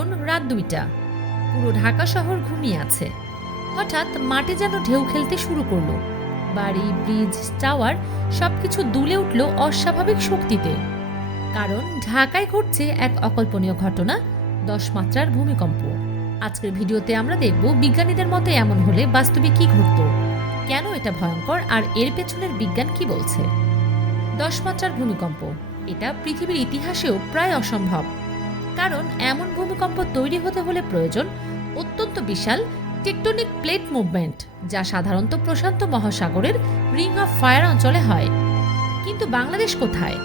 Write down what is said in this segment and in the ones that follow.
ধরুন রাত ২টা, পুরো ঢাকা শহর ঘুমিয়ে আছে। হঠাৎ মাটি যেন ঢেউ খেলতে শুরু করলো। বাড়ি, ব্রিজ, টাওয়ার সবকিছু দুলে উঠল অস্বাভাবিক শক্তিতে। কারণ ঢাকায় ঘটছে এক অকল্পনীয় ঘটনা, 10 মাত্রার ভূমিকম্প। আজকের ভিডিওতে আমরা দেখব বিজ্ঞানীদের মতে এমন হলে বাস্তবে কি ঘটতো, কেন এটা ভয়ঙ্কর, আর এর পেছনের বিজ্ঞান কি বলছে। 10 মাত্রার ভূমিকম্প, এটা পৃথিবীর ইতিহাসেও প্রায় অসম্ভব। কারণ এমন ভূমিকম্প তৈরি হতে হলে প্রয়োজন অত্যন্ত বিশাল টেকটনিক প্লেট মুভমেন্ট, যা সাধারণত প্রশান্ত মহাসাগরের রিং অফ ফায়ার অঞ্চলে হয়। কিন্তু বাংলাদেশ কোথায়?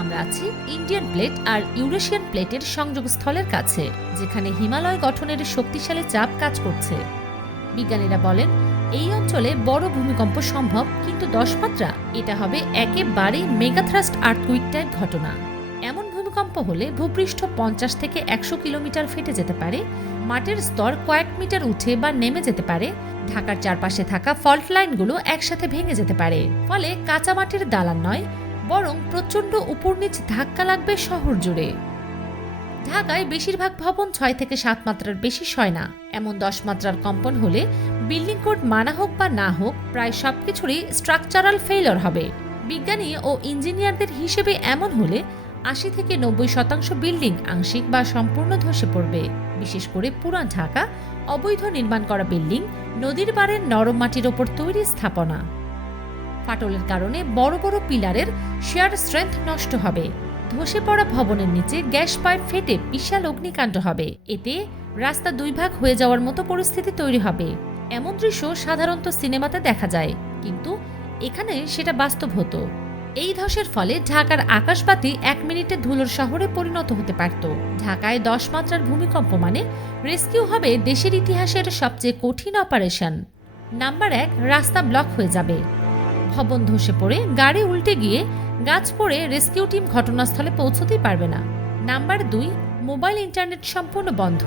আমরা আছি ইন্ডিয়ান প্লেট আর ইউরেশিয়ান প্লেটের সংযোগস্থলের কাছে, যেখানে হিমালয় গঠনের শক্তিশালী চাপ কাজ করছে। বিজ্ঞানীরা বলেন এই অঞ্চলে বড় ভূমিকম্প সম্ভব, কিন্তু 10 মাত্রা এটা হবে একেবারেই মেগাথ্রাস্ট আর্থকুইক টাইপ ঘটনা। এমন ভূমিকম্প হলে ভূপৃষ্ঠ 50 থেকে 100 কিলোমিটার ফেটে যেতে পারে, মাটির স্তর কয়েক মিটার উঠে বা নেমে যেতে পারে, ঢাকার চারপাশে থাকা ফল্ট লাইনগুলো একসাথে ভেঙে যেতে পারে। ফলে কাঁচা মাটির দালান নয়, বরং প্রচণ্ড উপর নিচ ধাক্কা লাগবে শহর জুড়ে। ঢাকায় বেশিরভাগ ভবন 6 থেকে 7 মাত্রার বেশি সয় না। এমন 10 মাত্রার কম্পন হলে বিল্ডিং কোড মানা হোক বা না হোক, প্রায় সবকিছুরই স্ট্রাকচারাল ফেইলিওর হবে। বিজ্ঞানী ও ইঞ্জিনিয়ারদের হিসেবে এমন হলে 80 থেকে 90% বিল্ডিং আংশিক বা সম্পূর্ণ ধসে পড়বে। বিশেষ করে পুরান ঢাকা, অবৈধ নির্মাণ করা বিল্ডিং, নদীর পাড়ের নরম মাটির ওপর তৈরি স্থাপনা। ফাটলের কারণে বড় বড় পিলারের শেয়ার স্ট্রেংথ নষ্ট হবে। ধসে পড়া ভবনের নিচে গ্যাস পাইপ ফেটে বিশাল অগ্নিকাণ্ড হবে। এতে রাস্তা 2 ভাগ হয়ে যাওয়ার মতো পরিস্থিতি তৈরি হবে। এমন দৃশ্য সাধারণত সিনেমাতে দেখা যায়, কিন্তু এখানে সেটা বাস্তব হতো। এই ধসের ফলে ঢাকার আকাশবাতি 1 মিনিটে ধুলোর শহরে পরিণত হতে পারত। ঢাকায় 10 মাত্রার ভূমিকম্প মানে রেস্কিউ হবে দেশের ইতিহাসের সবচেয়ে কঠিন অপারেশন। নাম্বার 1, রাস্তা ব্লক হয়ে যাবে। ভবন ধসে পড়ে গাড়ি উল্টে গিয়ে গাছ পড়ে রেস্কিউ টিম ঘটনাস্থলে পৌঁছতেই পারবে না। নাম্বার 2, মোবাইল ইন্টারনেট সম্পূর্ণ বন্ধ।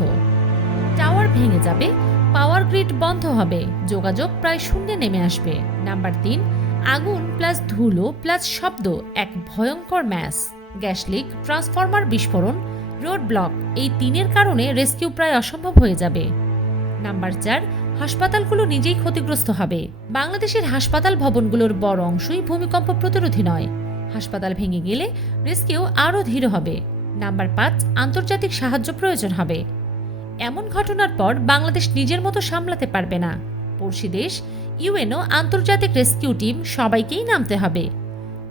টাওয়ার ভেঙে যাবে, পাওয়ার গ্রিড বন্ধ হবে, যোগাযোগ প্রায় শূন্যে নেমে আসবে। নাম্বার 3, আগুন প্লাস ধুলো প্লাস শব্দ, এক ভয়ঙ্কর ম্যাস। গ্যাস লিক, ট্রান্সফরমার বিস্ফোরণ, রোড ব্লক, এই 3-এর কারণে রেস্কিউ প্রায় অসম্ভব হয়ে যাবে। নাম্বার 4, হাসপাতালগুলো নিজেই ক্ষতিগ্রস্ত হবে। বাংলাদেশের হাসপাতাল ভবনগুলোর বড় অংশই ভূমিকম্প প্রতিরোধী নয়। হাসপাতাল ভেঙে গেলে রেস্কিউ আরও ধীর হবে। নাম্বার 5, আন্তর্জাতিক সাহায্য প্রয়োজন হবে। এমন ঘটনার পর বাংলাদেশ নিজের মতো সামলাতে পারবে না। পড়শি দেশ, ইউএনও, আন্তর্জাতিক রেস্কিউ টিম সবাইকেই নামতে হবে।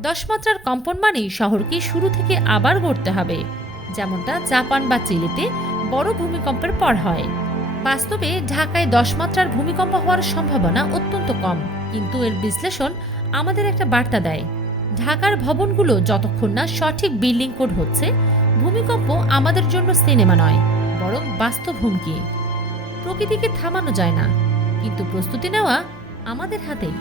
10 মাত্রার কম্পন মানেই শহরকে শুরু থেকে আবার গড়তে হবে, যেমনটা জাপান বা চিলিতে বড় ভূমিকম্পের পর হয়। বাস্তবে ঢাকায় 10 মাত্রার ভূমিকম্প হওয়ার সম্ভাবনা অত্যন্ত কম, কিন্তু এর বিশ্লেষণ আমাদের একটা বার্তা দেয়। ঢাকার ভবনগুলো যতক্ষণ না সঠিক বিল্ডিং কোড হচ্ছে, ভূমিকম্প আমাদের জন্য সিনেমা নয়, বরং বাস্তব হুমকি। প্রকৃতিকে থামানো যায় না, কিন্তু প্রস্তুতি নেওয়া আমাদের হাতেই।